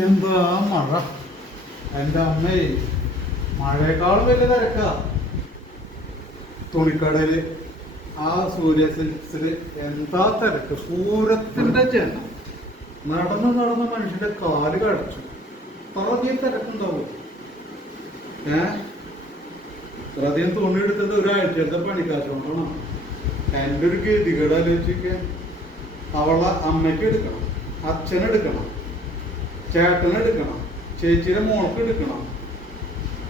എന്താ മഴ! എൻ്റെ അമ്മേ, മഴയെക്കാളും വലിയ തിരക്കാ തുണിക്കടയില്. ആ സൂര്യ സിൽക്സില് എന്താ തിരക്ക്! പൂരത്തിന്റെ ജനം നടന്ന് നടന്ന് മനുഷ്യന്റെ കാല് കടച്ചു. അത്രയധികം തിരക്കുണ്ടാവും. ഇത്രയധികം തുണി എടുത്തത് ഒരാഴ്ചത്തെ പണിക്കാശ് കൊണ്ടാണ്. എൻ്റെ ഒരു ഗതികേട് ആലോചിക്കാൻ. അവളെ അമ്മയ്ക്ക് എടുക്കണം, അച്ഛനെടുക്കണം, ചേട്ടനെടുക്കണം, ചേച്ചിയുടെ മോൾക്ക് എടുക്കണം,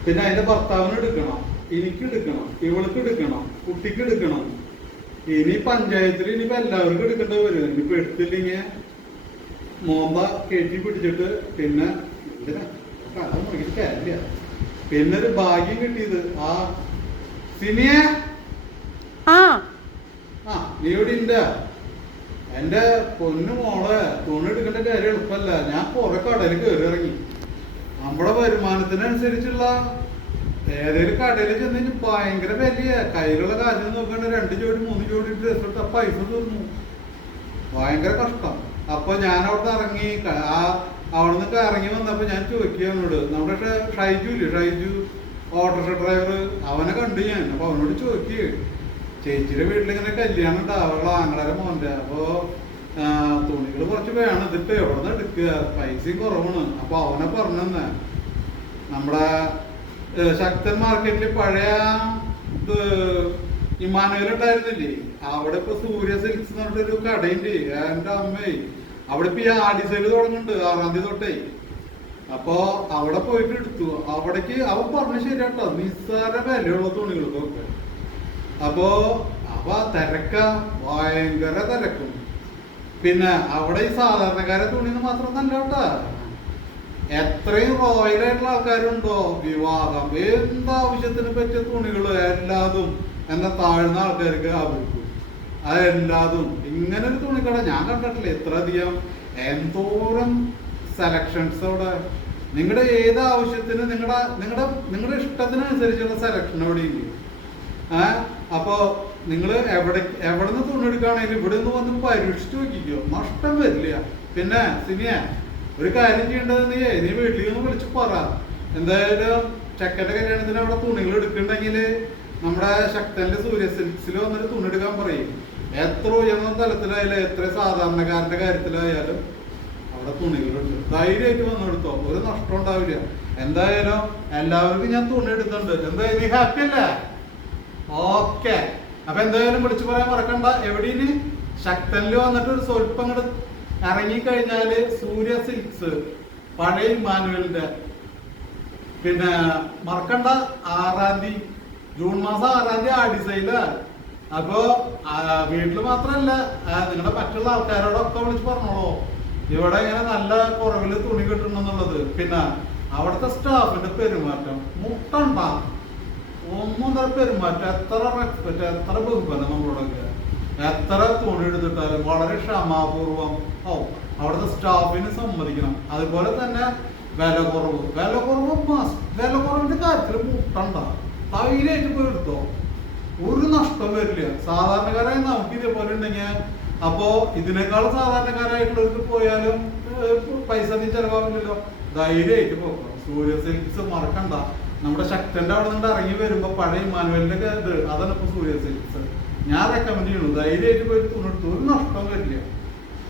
പിന്നെ അതിന്റെ ഭർത്താവിന് എടുക്കണം, എനിക്ക് എടുക്കണം, ഇവൾക്ക് എടുക്കണം, കുട്ടിക്ക് എടുക്കണം. ഇനി പഞ്ചായത്തിൽ ഇനിയിപ്പോ എല്ലാവർക്കും എടുക്കേണ്ട വരും. ഇനിയിപ്പോ എടുത്തില്ലെങ്കിൽ മോമ്പ കയറ്റി പിടിച്ചിട്ട് പിന്നെ എന്തിനാ കഥ നോക്കിയിട്ട് കാര്യമില്ല. പിന്നെ ഒരു ഭാഗ്യം കിട്ടിയത് ആ സിനിയ. നീ ഇവിടെ ഇല്ല. എന്റെ പൊന്നു മോളെ, തുണി എടുക്കേണ്ട കാര്യം എളുപ്പമല്ല. ഞാൻ കുറെ കടയിൽ കയറി ഇറങ്ങി. നമ്മുടെ വരുമാനത്തിനനുസരിച്ചുള്ള ഏതെങ്കിലും കടയിൽ ചെന്ന് കഴിഞ്ഞാൽ ഭയങ്കര വിലയ. കയ്യിലുള്ള കാര്യം നോക്കണ്ട 2 ജോഡി 3 ജോഡി ഡ്രസ് എടുത്ത പൈസ തീർന്നു. ഭയങ്കര കഷ്ടം. അപ്പൊ ഞാൻ അവിടെ ഇറങ്ങി. അവിടെ നിന്നൊക്കെ ഇറങ്ങി വന്നപ്പോ ഞാൻ ചോദിക്കുക അവനോട്, നമ്മുടെ ഷൈജു ഇല്ലേ, ഷൈജു ഓട്ടോറിക്ഷ ഡ്രൈവർ, അവനെ കണ്ടു ഞാൻ. അപ്പൊ അവനോട് ചോദിക്കുക, ചേച്ചിയുടെ വീട്ടിലിങ്ങനെ കല്യാണം ഉണ്ടാവുള്ള ആങ്ങളെ മോന്റെ, അപ്പൊ തുണികൾ കുറച്ച് വേണം, ഇതിപ്പോ എവിടെ നിന്ന് എടുക്കുക, പൈസയും കുറവാണ്. അപ്പൊ അവനെ പറഞ്ഞെന്ന്, നമ്മുടെ ശക്തൻ മാർക്കറ്റിൽ പഴയ ഇത് ഇമാനുവൽ ഉണ്ടായിരുന്നില്ലേ, അവിടെ ഇപ്പൊ സൂര്യ സിൽക്സ് എന്ന് പറഞ്ഞിട്ടൊരു കടയുണ്ട്. എന്റെ അമ്മേ, അവിടെ ഇപ്പൊ ഈ ആടി സെയിൽ തുടങ്ങുന്നുണ്ട് 6-ാം തീയതി തൊട്ടേ. അപ്പൊ അവിടെ പോയിട്ട് എടുത്തു. അവിടേക്ക് അവൻ പറഞ്ഞ ശരിയാട്ടോ, നിസ്സാര വിലയുള്ള തുണികൾക്കൊക്കെ. അപ്പൊ തിരക്ക, ഭയങ്കര തിരക്കും. പിന്നെ അവിടെ ഈ സാധാരണക്കാരെ തുണിന്ന് മാത്രം നല്ല കേട്ടാ, എത്രയും റോയലായിട്ടുള്ള ആൾക്കാരുണ്ടോ, വിവാഹം എന്താവശ്യത്തിന് പറ്റിയ തുണികൾ എല്ലാതും എന്നെ താഴ്ന്ന ആൾക്കാർക്ക് ആവശ്യം. അതെല്ലാതും ഇങ്ങനെ ഒരു തുണിക്കട ഞാൻ കണ്ടിട്ടില്ല. എത്ര അധികം എന്തോരം സെലക്ഷൻസ് അവിടെ. നിങ്ങളുടെ ഏത് ആവശ്യത്തിന് നിങ്ങളുടെ ഇഷ്ടത്തിനനുസരിച്ചുള്ള സെലക്ഷൻ അവിടെ ഇല്ല. അപ്പൊ നിങ്ങൾ എവിടെ നിന്ന് തുണി എടുക്കുകയാണെങ്കിലും ഇവിടെ നിന്ന് വന്ന് പരീക്ഷിച്ച് നോക്കിക്കോ, നഷ്ടം വരില്ല. പിന്നെ സിനിയ, ഒരു കാര്യം ചെയ്യേണ്ടത് നീ വീട്ടിൽ നിന്ന് വിളിച്ച് പറ. എന്തായാലും ചെക്കൻ്റെ കല്യാണത്തിന് അവിടെ തുണികൾ എടുക്കണ്ടെങ്കിൽ നമ്മുടെ ശക്തന്റെ സൂര്യ സിൽക്സിൽ വന്നിട്ട് തുണി എടുക്കാൻ പറയും. എത്ര ഉയർന്ന തലത്തിലായാലും എത്ര സാധാരണക്കാരന്റെ കാര്യത്തിലായാലും അവിടെ തുണികളുണ്ട്. ധൈര്യമായിട്ട് വന്നെടുത്തോ, ഒരു നഷ്ടം ഉണ്ടാവില്ല. എന്തായാലും എല്ലാവർക്കും ഞാൻ തുണി എടുത്തുണ്ട്. എന്തായാലും നീ ഹാപ്പി അല്ലേ? ഓക്കെ. അപ്പൊ എന്തായാലും വിളിച്ചു പറയാൻ മറക്കണ്ട. എവിടെയാണ് ശക്തനിൽ വന്നിട്ട് ഒരു സ്വല്പം അങ്ങോട്ട് ഇറങ്ങിക്കഴിഞ്ഞാല് സൂര്യ സിൽക്സ് പഴയ മാനുവലിന്റെ, പിന്നെ മറക്കണ്ട 6-ാം തീയതി ജൂൺ മാസം 6-ാം തീയതി ആഡിസൈല. അപ്പൊ വീട്ടില് മാത്രല്ല, നിങ്ങളുടെ മറ്റുള്ള ആൾക്കാരോടൊക്കെ വിളിച്ച് പറഞ്ഞോളൂ, ഇവിടെ ഇങ്ങനെ നല്ല കുറവില് തുണി കിട്ടണമെന്നുള്ളത്. പിന്നെ അവിടുത്തെ സ്റ്റാഫിന്റെ പെരുമാറ്റം മുട്ടണ്ട, ഒന്നും പെരുമാറ്റം, എത്ര റെസ്പെക്ട്, എത്ര ബഹുമാനം നമ്മളോടൊക്കെ. എത്ര തുണി എടുത്തിട്ടാലും വളരെ ക്ഷമാപൂർവം. അവിടുത്തെ സ്റ്റാഫിന് സമ്മതിക്കണം. അതുപോലെ തന്നെ വില കുറവിന്റെ കാര്യത്തിൽ മുട്ടണ്ട, ധൈര്യമായിട്ട് പോയി എടുത്തോ, ഒരു നഷ്ടം വരില്ല. സാധാരണക്കാരായി നമുക്ക് ഇതേപോലെ ഉണ്ടെങ്കിൽ, അപ്പോ ഇതിനേക്കാൾ സാധാരണക്കാരായിട്ടുള്ളവർക്ക് പോയാലും പൈസ നീ ചെലവാകില്ലല്ലോ. ധൈര്യമായിട്ട് പോക്കാം. സൂര്യ സിൽക്സ് മറക്കണ്ട. നമ്മുടെ ശക്തന്റെ അവിടെ നിന്ന് ഇറങ്ങി വരുമ്പോ പഴയ മാനുവലിന്റെ ഇത്, അതാണ് ഇപ്പൊ സൂര്യ സിൽക്സ്. ഞാൻ റെക്കമെൻഡ് ചെയ്യുന്നു. ധൈര്യമായിട്ട് പോയി തുണിയെടുത്തു, ഒരു നഷ്ടം വരില്ല.